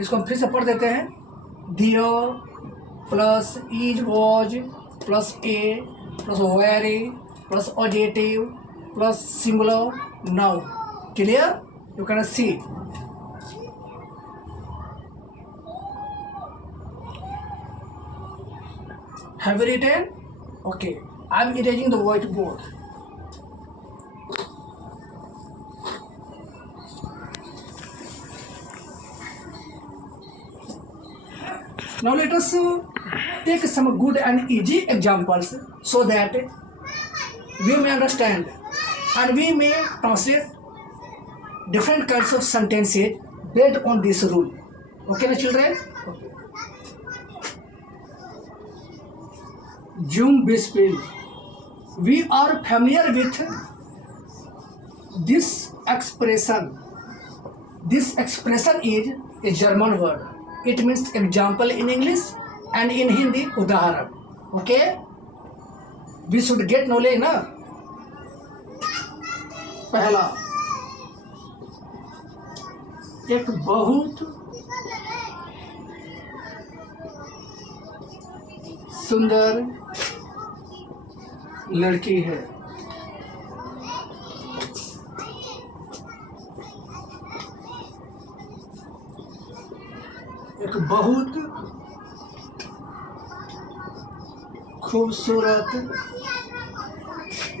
इसको हम फिर से पढ़ देते हैं। There plus is was plus a plus very plus adjective plus singular noun. Clear? You can see. Have you written? Okay, I'm erasing the whiteboard. Now let us take some good and easy examples so that we may understand and we may translate different kinds of sentences based on this rule. Okay, my children? Okay. Zum Beispiel. We are familiar with this expression. This expression is a German word. It means example in English and in Hindi उदाहरण. Okay? We should get knowledge ना. पहला, एक बहुत सुंदर लड़की है। एक बहुत खूबसूरत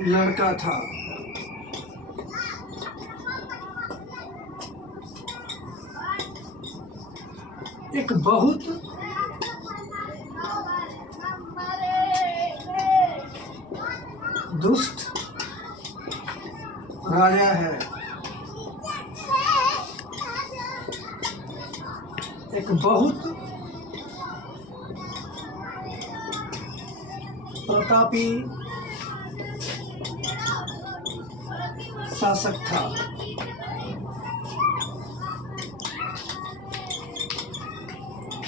लड़का था। एक बहुत दुष्ट राजा है। एक बहुत प्रतापी शासक था।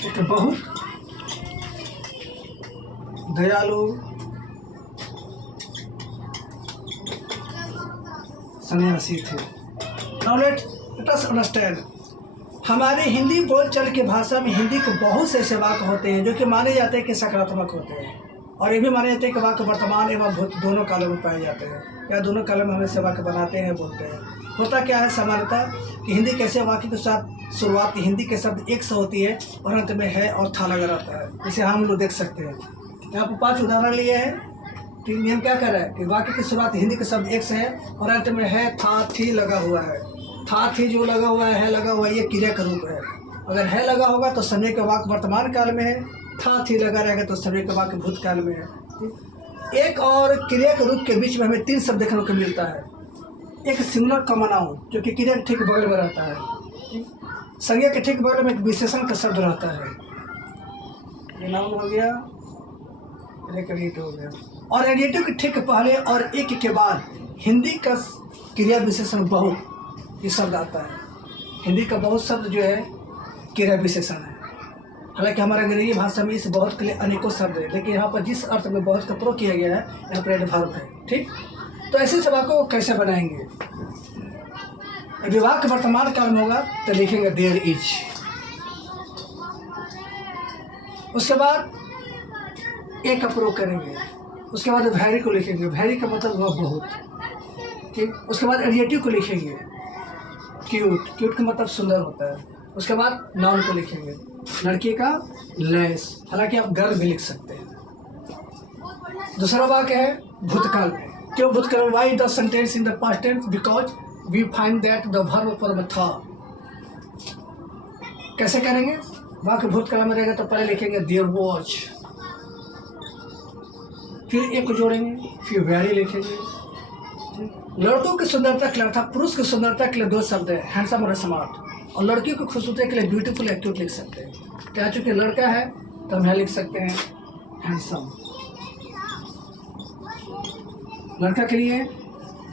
एक बहुत दयालु सन्यासी थे। Now let us understand. हमारे हिंदी बोलचाल की भाषा में हिंदी के बहुत से ऐसे वाक्य होते हैं जो कि माने जाते हैं कि सकारात्मक होते हैं, और ये भी माने जाते हैं कि वाक्य वर्तमान एवं भूत दोनों कालों में पाए जाते हैं, या दोनों कालों में हम ऐसे वाक्य बनाते हैं, बोलते हैं। होता क्या है सामान्यतः कि हिंदी कैसे वाक्य के साथ शुरुआत हिंदी के शब्द एक से होती है और अंत में है और था लगा रहता है। इसे हम लोग देख सकते हैं। यहाँ पर 5 उदाहरण लिए हैं। तो नियम क्या कर रहा है कि वाक्य की शुरुआत हिंदी के शब्द एक से है और अंत में है, था, थी लगा हुआ है। था, थी जो लगा हुआ है लगा हुआ है, ये क्रिया का रूप है। अगर है लगा होगा तो समय का वाक्य वर्तमान काल में है, था, थी लगा रहेगा तो समय का वाक्य भूतकाल में है। एक और क्रिया के रूप के बीच में हमें 3 शब्द देखने को मिलता है। एक सिंगुलर कॉमन नाउन जो कि क्रिया के ठीक बगल में रहता है, संज्ञा के ठीक बगल में एक विशेषण का शब्द रहता है। ये नाउन हो गया, एक एडजेक्टिव हो गया, और एडजेक्टिव के ठीक पहले और एक के बाद हिंदी का क्रिया विशेषण बहुत ये शब्द आता है। हिंदी का बहुत शब्द जो है क्रिया विशेषण है। हालांकि हमारे अंग्रेजी भाषा में इस बहुत के लिए अनेकों शब्द है, लेकिन यहाँ पर जिस अर्थ में बहुत का प्रयोग किया गया है यहाँ पर एडवर्ब है। ठीक, तो ऐसे सब वाक्यों को कैसे बनाएंगे? यदि वाक्य वर्तमान काल में होगा तो लिखेंगे देयर इज। उसके बाद एक का प्रयोग करेंगे, उसके बाद वेरी को लिखेंगे, वेरी का मतलब हुआ बहुत। ठीक, उसके बाद एडजेक्टिव को लिखेंगे, क्यूट, क्यूट का मतलब सुंदर होता है। उसके बाद नाउन को लिखेंगे, लड़की का लेस, हालांकि आप गर्ल भी लिख सकते हैं। दूसरा वाक्य है भूतकाल में। क्यों भूतकाल? Why the sentence in the past tense? Because we find that the verb form था। कैसे करेंगे? वाक्य भूतकाल में रहेगा तो पहले लिखेंगे देयर वॉच, फिर एक को जोड़ेंगे, फिर वेरी लिखेंगे। लड़कों की सुंदरता के लिए अर्थात पुरुष की सुंदरता के लिए 2 शब्द है, हैंडसम और स्मार्ट, और लड़की को खूबसूरती के लिए ब्यूटीफुल या क्यूट लिख सकते हैं। क्या चूंकि लड़का है तो हम यहाँ लिख सकते हैं हैंडसम, लड़का के लिए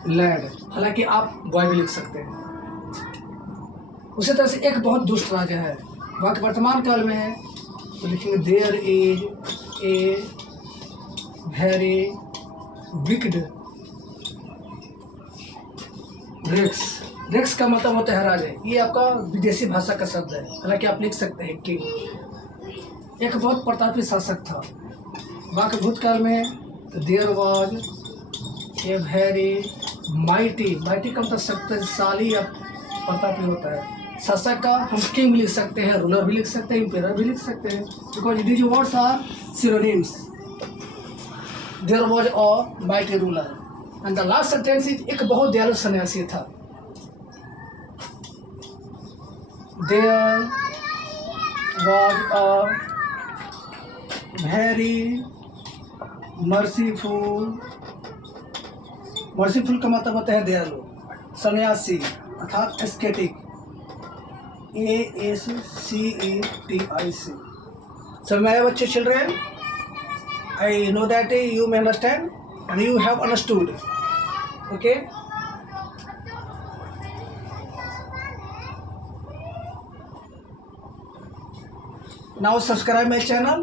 लैड, हालांकि आप बॉय भी लिख सकते हैं। उसी तरह से एक बहुत दुष्ट राजा है, वाक्य वर्तमान काल में है तो लिखेंगे there is a very wicked rex rex का मतलब होता है राजा, ये आपका विदेशी भाषा का शब्द है, हालांकि आप लिख सकते हैं किंग। एक बहुत प्रतापी शासक था। बाकी भूतकाल में there was a very mighty, mighty का मतलब शक्तिशाली या प्रतापी होता है। शासक का हम किंग भी लिख सकते हैं, रूलर भी लिख सकते हैं, इंपेरर भी लिख सकते हैं, because these words are synonyms. There was a mighty ruler and the last sentence is, एक बहुत दयालु सन्यासी था। There was a very merciful, merciful का मतलब होता है दयालु, सन्यासी अर्थात एस्केटिक, ASCETIC। So my बच्चे children, I know that you may understand and you have understood. Okay. Now subscribe my channel,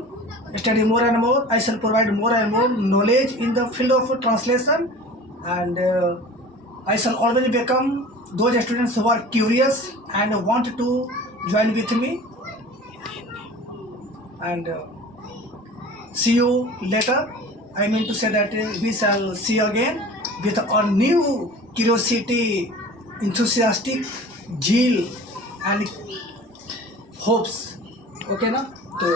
study more and more. I shall provide more and more knowledge in the field of translation, and I shall always become those students who are curious and want to join with me. And see you later. I mean to say that we shall see again with a new curiosity, enthusiastic zeal and hopes. Okay ना, तो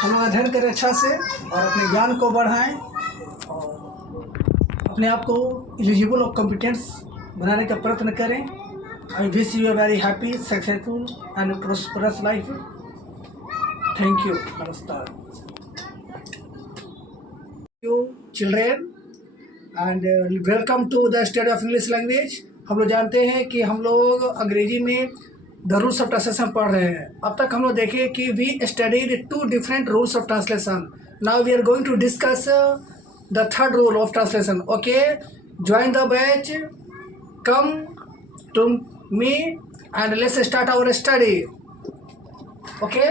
हम लोग अध्ययन करें अच्छा से और अपने ज्ञान को बढ़ाएं और अपने आप को एलिजिबल और कॉम्पिटेंस बनाने का प्रयत्न करें। I wish you a very happy, successful and prosperous life. Thank you, नमस्कार। You children and welcome to the study of English language. हम लोग जानते हैं कि हम लोग अंग्रेजी में द रूल्स ऑफ ट्रांसलेशन पढ़ रहे हैं। अब तक हम लोग देखे कि we studied 2 different rules of translation. Now we are going to discuss the third rule of translation. Okay, join the batch, come to me and let's start our study. Okay,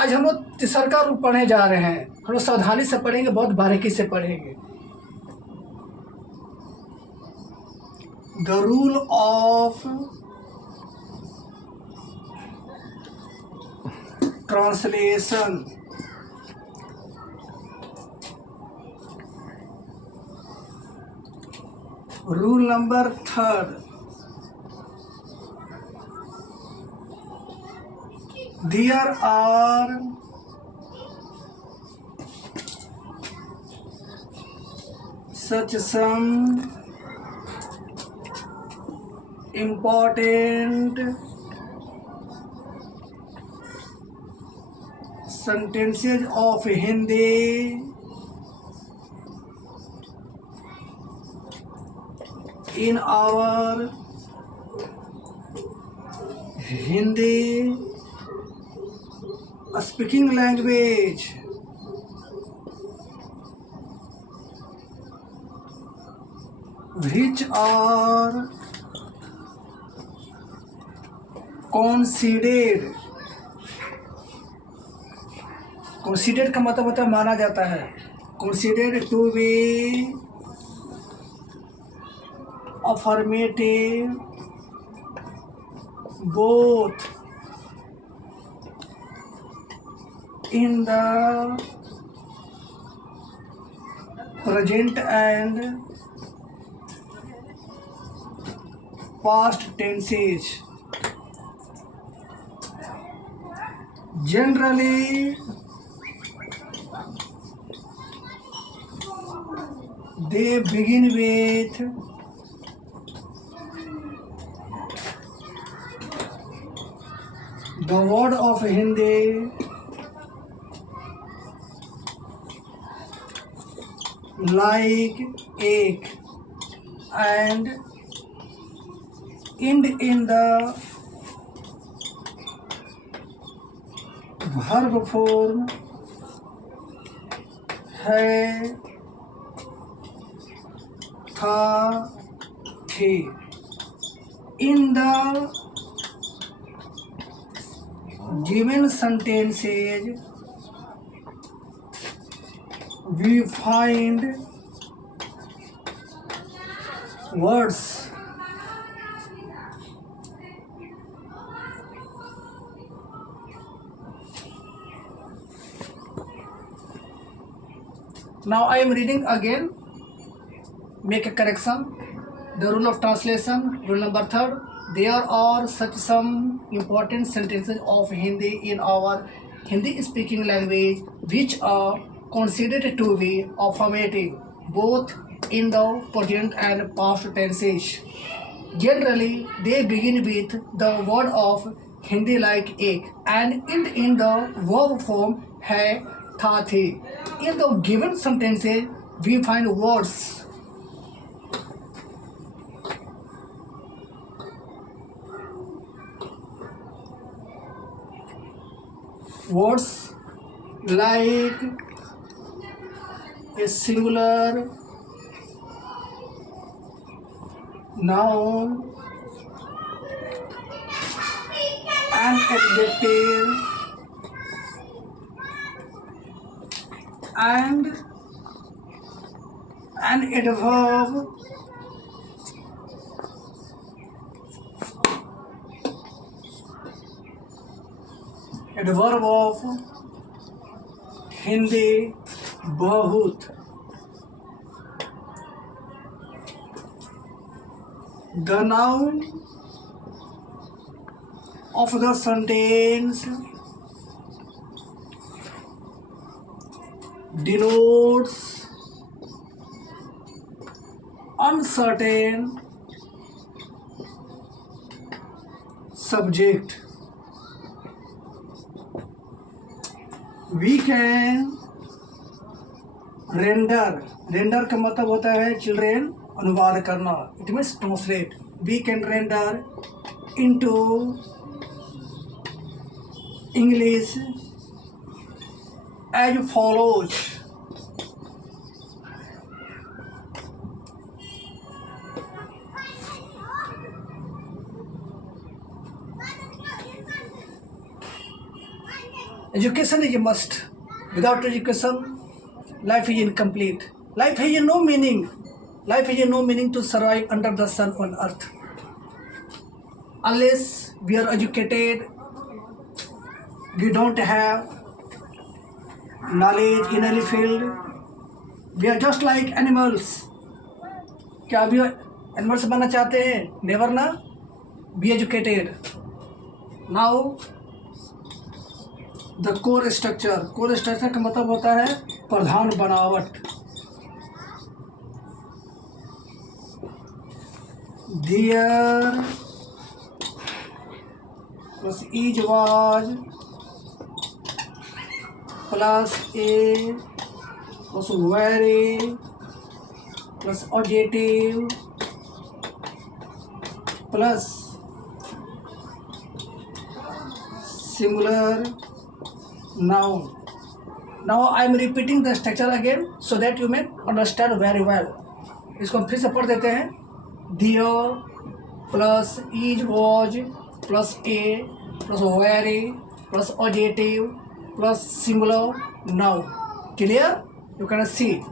आज हम लोग तीसरा रूल पढ़ने जा रहे हैं। हम लोग सावधानी से पढ़ेंगे, बहुत बारीकी से पढ़ेंगे। The rule of translation. Rule number 3, there are such some important sentences of Hindi in our Hindi speaking language which are considered, considered का मतलब होता है माना जाता है, considered to be affirmative both in the present and past tenses. Generally, they begin with the word of Hindi like ek and end in the verb form है, था, थे। In the given sentences, we find words Now I am reading again. Make a correction. The rule of translation. Rule number 3. There are such some important sentences of Hindi in our Hindi speaking language which are considered to be affirmative both in the present and past tenses. Generally, they begin with the word of Hindi like ek and end in the verb form hai, tha, the. In the given sentences, we find words like a singular noun, an adjective, and an adverb, adverb of Hindi बहुत. The noun of the sentence denotes uncertain subject. We can render का मतलब होता है children अनुवाद करना. It means translate. We can render into English as follows. Education is a must. Without education, life is incomplete. Life has no meaning. Life has no meaning to survive under the sun on earth. Unless we are educated, we don't have knowledge in any field. We are just like animals. क्या अभी animals बनना चाहते हैं? Never ना. Be educated. Now the core structure. core structure का मतलब होता है प्रधान बनावट. There plus is was plus a plus very plus adjective plus singular noun. Now I am repeating the structure again so that you may understand very well. इसको हम फिर से पढ़ देते हैं. There plus is was plus a plus very plus adjective plus singular noun. Clear? You can see.